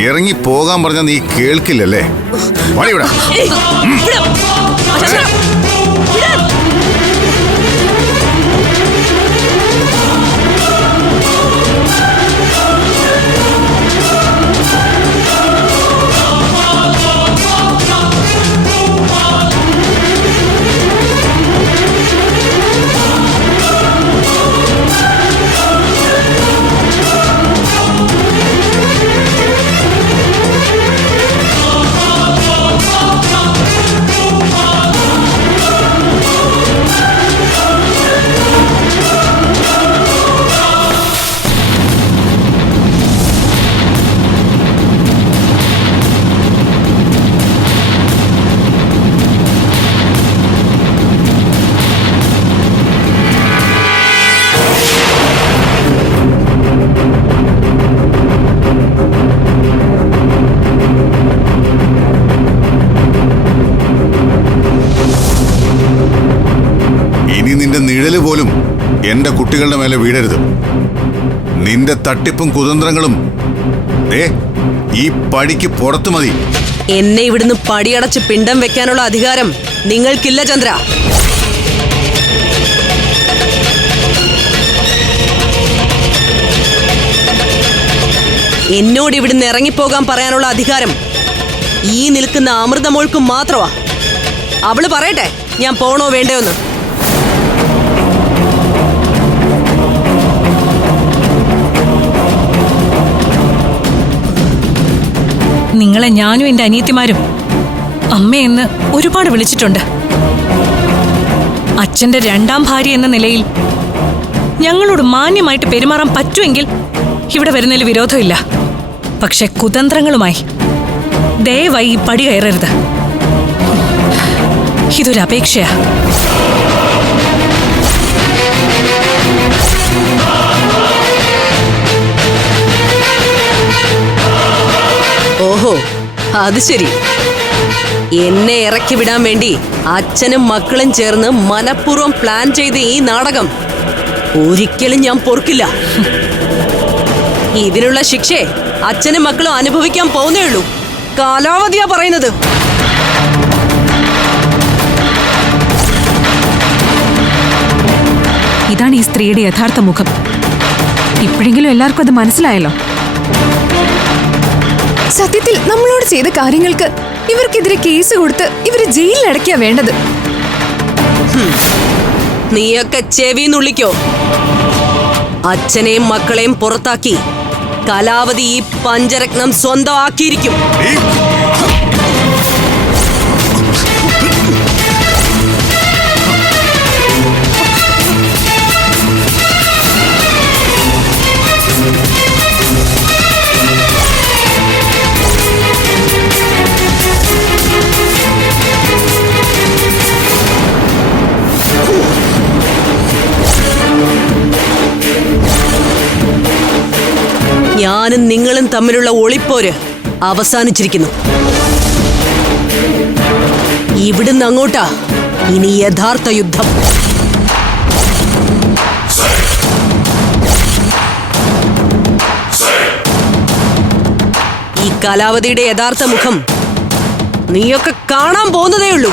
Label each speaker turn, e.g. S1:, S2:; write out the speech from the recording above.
S1: ഇറങ്ങി പോകാൻ പറഞ്ഞ നീ കേൾക്കില്ലല്ലേ? വഴിവിടെ എന്റെ കുട്ടികളുടെ മേലെ വീഴരുത്. നിന്റെ തട്ടിപ്പും കുതന്ത്രങ്ങളും ദേ ഈ പടിക്ക് പുറത്തു മതി.
S2: എന്നെ ഇവിടുന്ന് പടിയടച്ച് പിണ്ടം വെക്കാനുള്ള അധികാരം നിങ്ങൾക്കില്ല ചന്ദ്ര. എന്നോട് ഇവിടുന്ന് ഇറങ്ങിപ്പോകാൻ പറയാനുള്ള അധികാരം ഈ നിൽക്കുന്ന അമൃതമോൾക്ക് മാത്രമാ. അവൾ പറയട്ടെ ഞാൻ പോണോ വേണ്ടയോന്ന്.
S3: നിങ്ങളെ ഞാനും എന്റെ അനിയത്തിമാരും അമ്മയെന്ന് ഒരുപാട് വിളിച്ചിട്ടുണ്ട്. അച്ഛന്റെ രണ്ടാം ഭാര്യ എന്ന നിലയിൽ ഞങ്ങളോട് മാന്യമായിട്ട് പെരുമാറാൻ പറ്റുമെങ്കിൽ ഇവിടെ വരുന്നതിൽ വിരോധമില്ല. പക്ഷെ കുതന്ത്രങ്ങളുമായി ദയവായി ഈ പടി കയറരുത്. ഇതൊരു
S2: അത് ശരി. എന്നെ ഇറക്കി വിടാൻ വേണ്ടി അച്ഛനും മക്കളും ചേർന്ന് മനഃപൂർവം പ്ലാൻ ചെയ്ത ഈ നാടകം ഒരിക്കലും ഞാൻ പൊറുക്കില്ല. ഇതിനുള്ള ശിക്ഷയെ അച്ഛനും മക്കളും അനുഭവിക്കാൻ പോകുന്നേ ഉള്ളൂ. കാലാവധിയാ പറയുന്നത്.
S4: ഇതാണ് ഈ സ്ത്രീയുടെ യഥാർത്ഥ മുഖം. ഇപ്പോഴെങ്കിലും എല്ലാവർക്കും അത് മനസ്സിലായല്ലോ.
S5: സത്യത്തിൽ നമ്മളോട് ചെയ്ത കാര്യങ്ങൾക്ക് ഇവർക്കെതിരെ കേസ് കൊടുത്ത് ഇവർ ജയിലിൽ അടയ്ക്കാ വേണ്ടത്
S2: നീയൊക്കെ ചെവി നുള്ളിക്കോ അച്ഛനെയും മക്കളെയും പുറത്താക്കി കലാവധി ഈ പഞ്ചരത്നം സ്വന്തമാക്കിയിരിക്കും. ഞാനും നിങ്ങളും തമ്മിലുള്ള ഒളിപ്പോര് അവസാനിച്ചിരിക്കുന്നു. ഇവിടുന്ന് അങ്ങോട്ടാ ഇനി യഥാർത്ഥ യുദ്ധം. ഈ കലാവതിയുടെ യഥാർത്ഥ മുഖം നീയൊക്കെ കാണാൻ പോകുന്നതേ ഉള്ളൂ